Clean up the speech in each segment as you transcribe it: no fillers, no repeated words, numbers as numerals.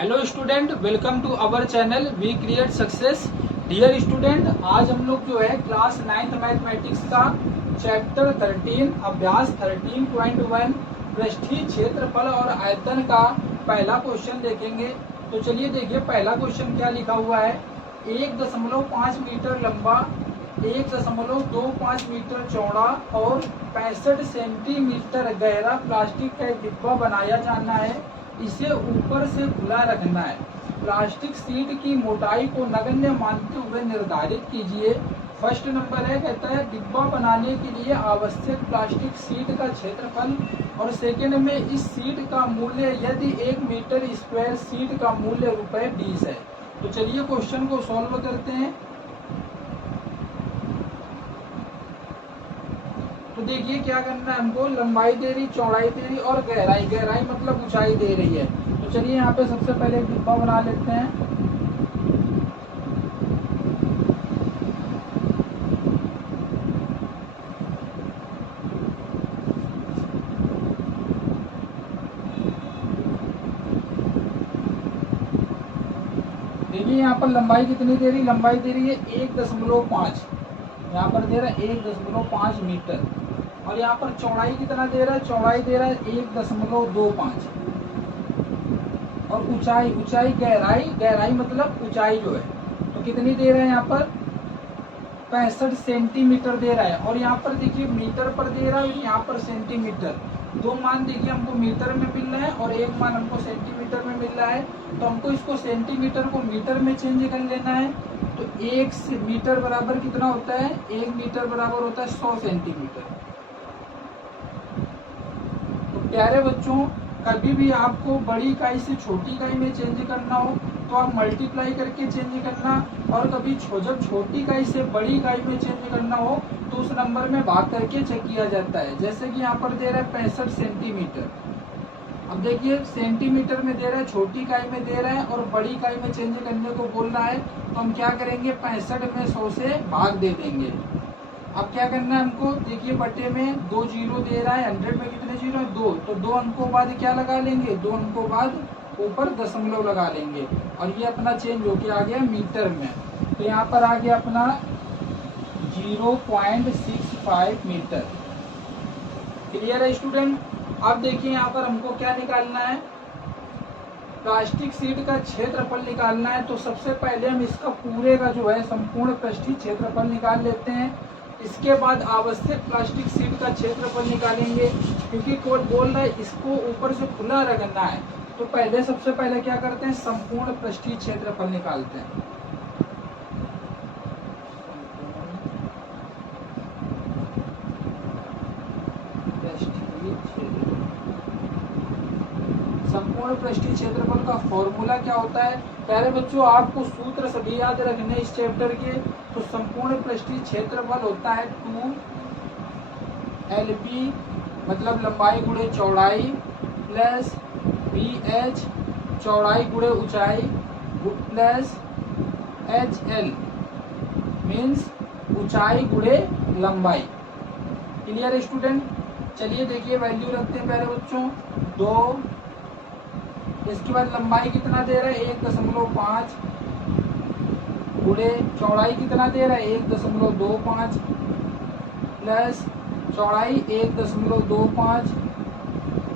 Hello student, welcome to our channel we create success. Dear student, आज हम लोग जो है क्लास 9th मैथमेटिक्स का चैप्टर 13 अभ्यास 13.1 पृष्ठीय क्षेत्रफल और आयतन का पहला क्वेश्चन देखेंगे। तो चलिए देखिए पहला क्वेश्चन क्या लिखा हुआ है। 1.5 मीटर लंबा, 1.25 मीटर चौड़ा और 65 सेंटीमीटर गहरा प्लास्टिक का एक डिब्बा बनाया जाना है। इसे ऊपर से खुला रखना है। प्लास्टिक शीट की मोटाई को नगण्य मानते हुए निर्धारित कीजिए। फर्स्ट नंबर है, कहता है डिब्बा बनाने के लिए आवश्यक प्लास्टिक शीट का क्षेत्रफल, और सेकंड में इस शीट का मूल्य यदि 1 मीटर स्क्वायर शीट का मूल्य ₹20 है। तो चलिए क्वेश्चन को सॉल्व करते हैं। तो देखिए क्या करना है हमको, लंबाई दे रही, चौड़ाई दे रही और गहराई, गहराई मतलब ऊंचाई दे रही है। तो चलिए यहाँ पे सबसे पहले एक डिब्बा बना लेते हैं। देखिए यहाँ पर लंबाई कितनी दे रही, लंबाई दे रही है 1.5, यहाँ पर दे रहा है 1.5 मीटर, और यहाँ पर चौड़ाई कितना दे रहा है, चौड़ाई दे रहा है 1.25, और ऊंचाई, ऊंचाई गहराई, गहराई मतलब ऊंचाई जो है तो कितनी दे रहा है यहाँ पर 65 सेंटीमीटर दे रहा है। और यहाँ पर देखिए मीटर पर दे रहा है और यहाँ पर सेंटीमीटर। दो मान देखिए हमको मीटर में मिल रहा है और एक मान हमको सेंटीमीटर में मिल रहा है। तो हमको इसको सेंटीमीटर को मीटर में चेंज कर लेना है। तो 1 मीटर बराबर कितना होता है, 1 मीटर बराबर होता है 100 सेंटीमीटर। तो प्यारे बच्चों, कभी भी आपको बड़ी इकाई से छोटी इकाई में चेंज करना हो तो आप मल्टीप्लाई करके चेंज करना, और कभी जब छोटी इकाई से बड़ी इकाई में चेंज करना हो तो उस नंबर में भाग करके चेक किया जाता है। जैसे कि यहाँ पर दे रहा है 65 सेंटीमीटर। अब देखिए सेंटीमीटर में दे रहा है, छोटी इकाई में दे रहा है और बड़ी इकाई में चेंज करने को बोल रहा है। तो हम क्या करेंगे, 65 में 100 से भाग दे देंगे। अब क्या करना है हमको, देखिए बटे में 2 जीरो दे रहा है, 100 में कितने जीरो है 2, तो 2 अंकों बाद क्या लगा लेंगे, 2 अंकों बाद ऊपर दशमलव लगा लेंगे, और ये अपना चेंज होके आ गया मीटर में। तो यहाँ पर आ गया अपना 0.65 मीटर। क्लियर है स्टूडेंट। अब देखिए यहाँ पर हमको क्या निकालना है, प्लास्टिक शीट का क्षेत्रफल निकालना है। तो सबसे पहले हम इसका पूरे का जो है संपूर्ण पृष्ठीय क्षेत्रफल निकाल लेते हैं। इसके बाद आवश्यक प्लास्टिक शीट का क्षेत्रफल निकालेंगे, क्योंकि कोड बोल रहा है इसको ऊपर से खुला रखना है। तो पहले सबसे पहले क्या करते हैं, संपूर्ण पृष्ठीय क्षेत्रफल निकालते हैं। संपूर्ण पृष्ठीय क्षेत्रफल का फॉर्मूला क्या होता है प्यारे बच्चों, आपको सूत्र सभी याद रखने इस चैप्टर के। तो संपूर्ण पृष्ठीय क्षेत्रफल होता है 2LB मतलब लंबाई गुणे चौड़ाई प्लस BH चौड़ाई गुणे ऊंचाई प्लस HL मीन्स ऊंचाई गुणे लंबाई। Clear student. चलिए देखिए वैल्यू रखते हैं प्यारे बच्चों 2, इसके बाद लंबाई कितना दे रहा है 1.5 गुणे चौड़ाई कितना दे रहा है 1.25 प्लस चौड़ाई 1.25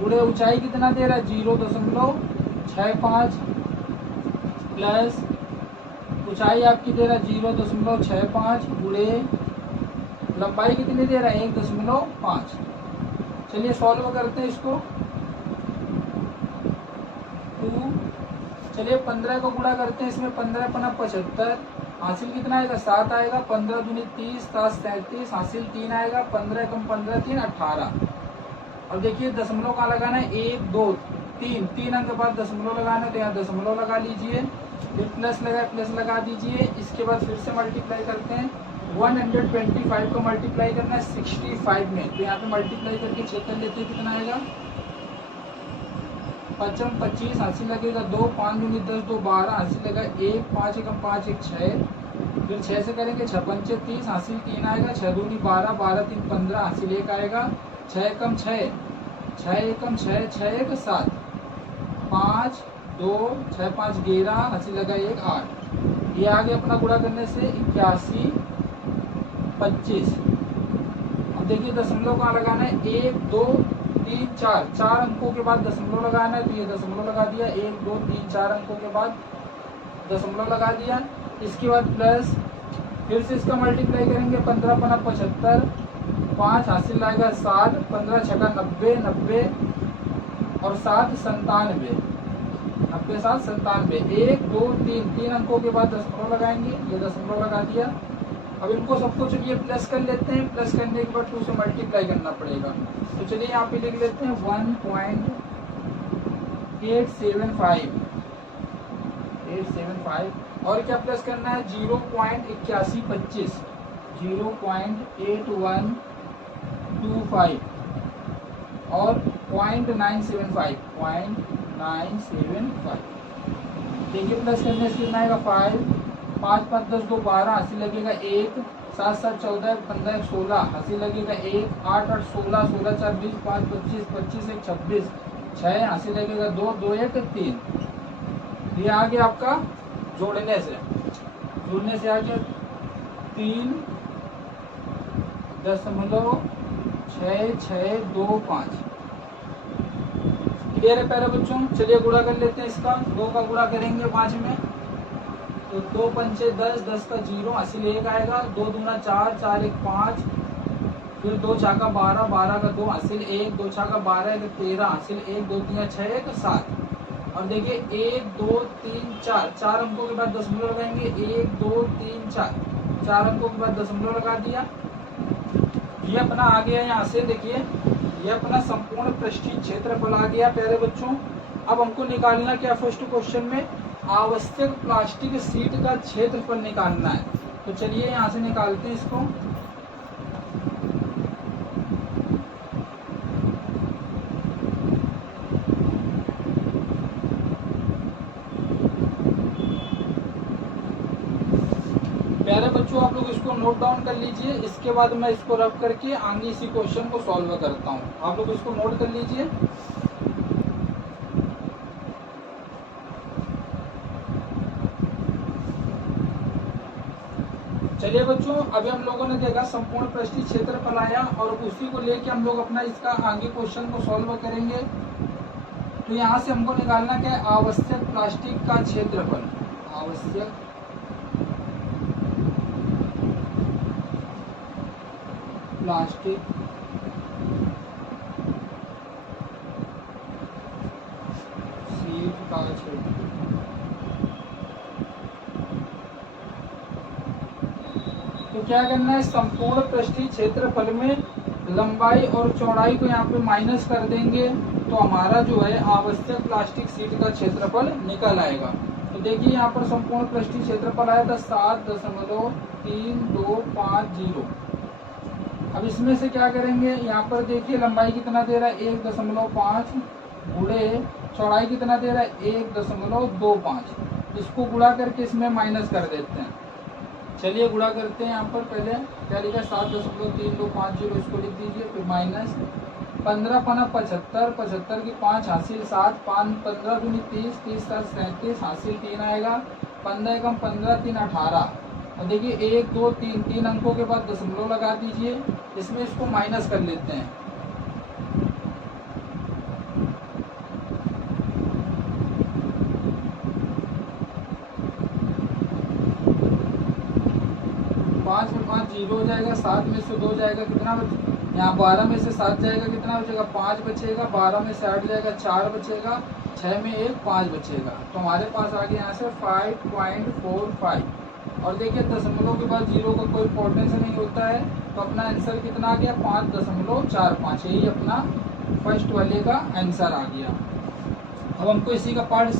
गुणे ऊंचाई कितना दे रहा है 0.65 प्लस ऊंचाई आपकी दे रहा है 0.65 गुणे लंबाई कितनी दे रहा है 1.5। चलिए सॉल्व करते हैं इसको। चलिए 15 को गुणा करते हैं, इसमें 15 पना 75, हासिल कितना आएगा 7 आएगा, 15 दूनी 30, 7 37, हासिल 3 आएगा, 15 कम 15 3 18। और देखिए दशमलव कहाँ लगाना है 1 2 3, 3 अंक के बाद दशमलव लगाना है, तो यहाँ दशमलव लगा लीजिए, फिर प्लस लगा दीजिए। इसके बाद फिर से मल्टीप्लाई करते हैं, 125 को मल्टीप्लाई करना है 65 में, तो यहाँ पे मल्टीप्लाई करके चेक कर लेते हैं कितना आएगा, 5 25 हासिल लगेगा 2, 5 दूनी 10 2 12 हासिल लगेगा 1, 5 एकम 5 1 6, फिर 6 से करेंगे 6 पंचे 30 हासिल 3 आएगा, 6 दूनी 12 12 3 15 हासिल 1 आएगा, 6 एकम 6 6 एकम 6 6 1 7 5 2 6 5 11 80 लगा 1 8। ये आगे अपना गुणा करने से 81 25। अब देखिए दशमलव कहाँ लगाना है, 1 2 3 4, 4 अंकों के बाद दशमलव लगाना है, तो ये दशमलव लगा दिया, 1 2 3 4 अंकों के बाद दशमलव लगा दिया। इसके बाद प्लस, फिर से इसका मल्टीप्लाई करेंगे, 15 पना 75, 5 हासिल लाएगा 7, 15 छका 90, 90 और 7 97, 90 7 97। 1 2 3, 3 अंकों के बाद दशमलव लगाएंगे, ये दशमलव लगा दिया। अब इनको सबको चलिए प्लस कर लेते हैं, प्लस करने के बाद 2 से मल्टीप्लाई करना पड़ेगा। तो चलिए यहाँ पे लिख लेते हैं 1.875 और क्या प्लस करना है, 0.8125, 0.8125 और 0.975। देखिए प्लस करने से कितना आएगा, 5 5 5 10 2 12 हंसी लगेगा 1, 7 7 14 15 16 हंसी लगेगा 1, 8 8 16 16 4 20 5 25 25 1 26 6 हंसी लगेगा 2 2 1 3। ये आ गया आपका जोड़ने से आ गया 3.6625। क्लियर है प्यारे बच्चों। चलिए गुणा कर लेते हैं इसका, 2 का गुणा करेंगे 5 में, तो 2 पंचे 10, 10 का 0 हासिल 1 आएगा, 2 दूना 4, 4 1 5, फिर 2 छाका 12, 12 का 2 हासिल 1, 2 छाका 12 1 13 हासिल 1, 2 3 6 1 7। और देखिए 1 2 3 4, 4 अंकों के बाद दशमलव लगाएंगे, 1 2 3 4, 4 अंकों के बाद दशमलव लगा दिया। ये अपना आ गया यहाँ से, देखिए ये अपना संपूर्ण पृष्ठीय क्षेत्रफल आ गया प्यारे बच्चों। अब हमको निकालना क्या, फर्स्ट क्वेश्चन में आवश्यक प्लास्टिक शीट का क्षेत्रफल निकालना है। तो चलिए यहाँ से निकालते हैं इसको। प्यारे बच्चों आप लोग इसको नोट डाउन कर लीजिए, इसके बाद मैं इसको रब करके आगे इसी क्वेश्चन को सॉल्व करता हूँ। आप लोग इसको नोट कर लीजिए। चलिए बच्चों, अभी हम लोगों ने देखा संपूर्ण पृष्ठीय क्षेत्रफल आया और उसी को लेके हम लोग अपना इसका आगे क्वेश्चन को सॉल्व करेंगे। तो यहाँ से हमको निकालना क्या है, आवश्यक प्लास्टिक का क्षेत्रफल। आवश्यक प्लास्टिक शीट का क्षेत्रफल। तो क्या करना है, संपूर्ण पृष्ठीय क्षेत्रफल में लंबाई और चौड़ाई को यहाँ पे माइनस कर देंगे, तो हमारा जो है आवश्यक प्लास्टिक शीट का क्षेत्रफल निकल आएगा। तो देखिए यहाँ पर संपूर्ण पृष्ठीय क्षेत्रफल आया था 7.3250। अब इसमें से क्या करेंगे, यहाँ पर देखिए लंबाई कितना दे रहा है 1.5 गुणे चौड़ाई कितना दे रहा है 1.25। इसको गुणा करके इसमें माइनस कर देते हैं। चलिए गुणा करते हैं। यहाँ पर पहले क्या लिखा है 7.3250, इसको लिख दीजिए, फिर माइनस 15 पना 75, 75 की 5 हासिल 7, 5 15 दूनी 30, 30 7 37 हासिल 3 आएगा, 15 कम 15 3 18। और देखिए 1 2 3, 3 अंकों के बाद दशमलव लगा दीजिए, इसमें इसको माइनस कर लेते हैं। पाँच में 5 जीरो हो जाएगा, 7 में से 2 जाएगा, कितना बचे, यहाँ 12 में से 7 जाएगा, कितना बचेगा 5 बचेगा, 12 में से 8 जाएगा 4 बचेगा, 6 में 1 5 बचेगा। तो हमारे पास आ गया यहाँ से 5.45। और देखिए दशमलव के बाद जीरो का कोई इंपॉर्टेंस नहीं होता है, तो अपना आंसर कितना आ गया 5.45। यही अपना फर्स्ट वाले का आंसर आ गया। अब हमको इसी का पार्ट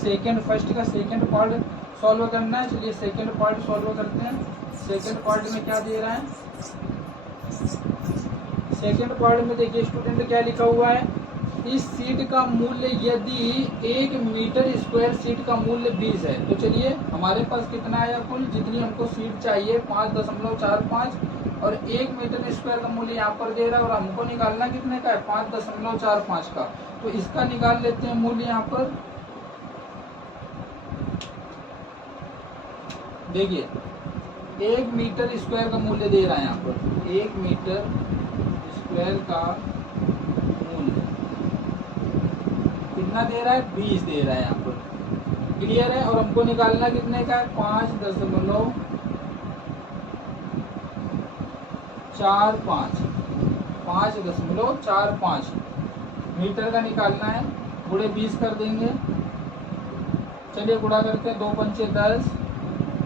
फर्स्ट का सेकेंड पार्ट सॉल्व करना है। चलिए सेकेंड पार्ट सॉल्व करते हैं। सेकेंड पार्ट में क्या दे रहा है, सेकेंड पार्ट में देखिए स्टूडेंट क्या लिखा हुआ है, इस सीट का मूल्य यदि 1 मीटर स्क्वायर सीट का मूल्य 20 है। तो चलिए हमारे पास कितना आया कुल, जितनी हमको सीट चाहिए 5.45 और 1 मीटर स्क्वायर का मूल्य यहाँ पर दे रहा है और हमको निकालना कितने का है 5.45 का। तो इसका निकाल लेते हैं मूल्य यहाँ पर। देखिए 1 मीटर स्क्वायर का मूल्य दे रहा है यहाँ पर, 1 मीटर स्क्वायर का मूल्य कितना दे रहा है, 20 दे रहा है यहाँ पर। क्लियर है। और हमको निकालना कितने का है, 5.45 मीटर का निकालना है। गुणे 20 कर देंगे। चलिए गुणा करते हैं, 2 पंचे 10,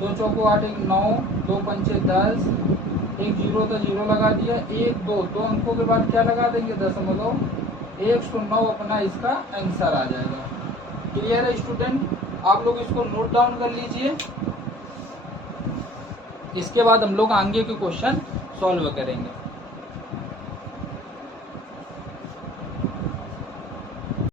2 चौको 8, 1 9, 2 पंचे 10, एक जीरो था जीरो लगा दिया, 1 2 दो अंकों के बाद क्या लगा देंगे, 109 अपना इसका आंसर आ जाएगा। क्लियर है स्टूडेंट, आप लोग इसको नोट डाउन कर लीजिए। इसके बाद हम लोग आगे के क्वेश्चन सॉल्व करेंगे।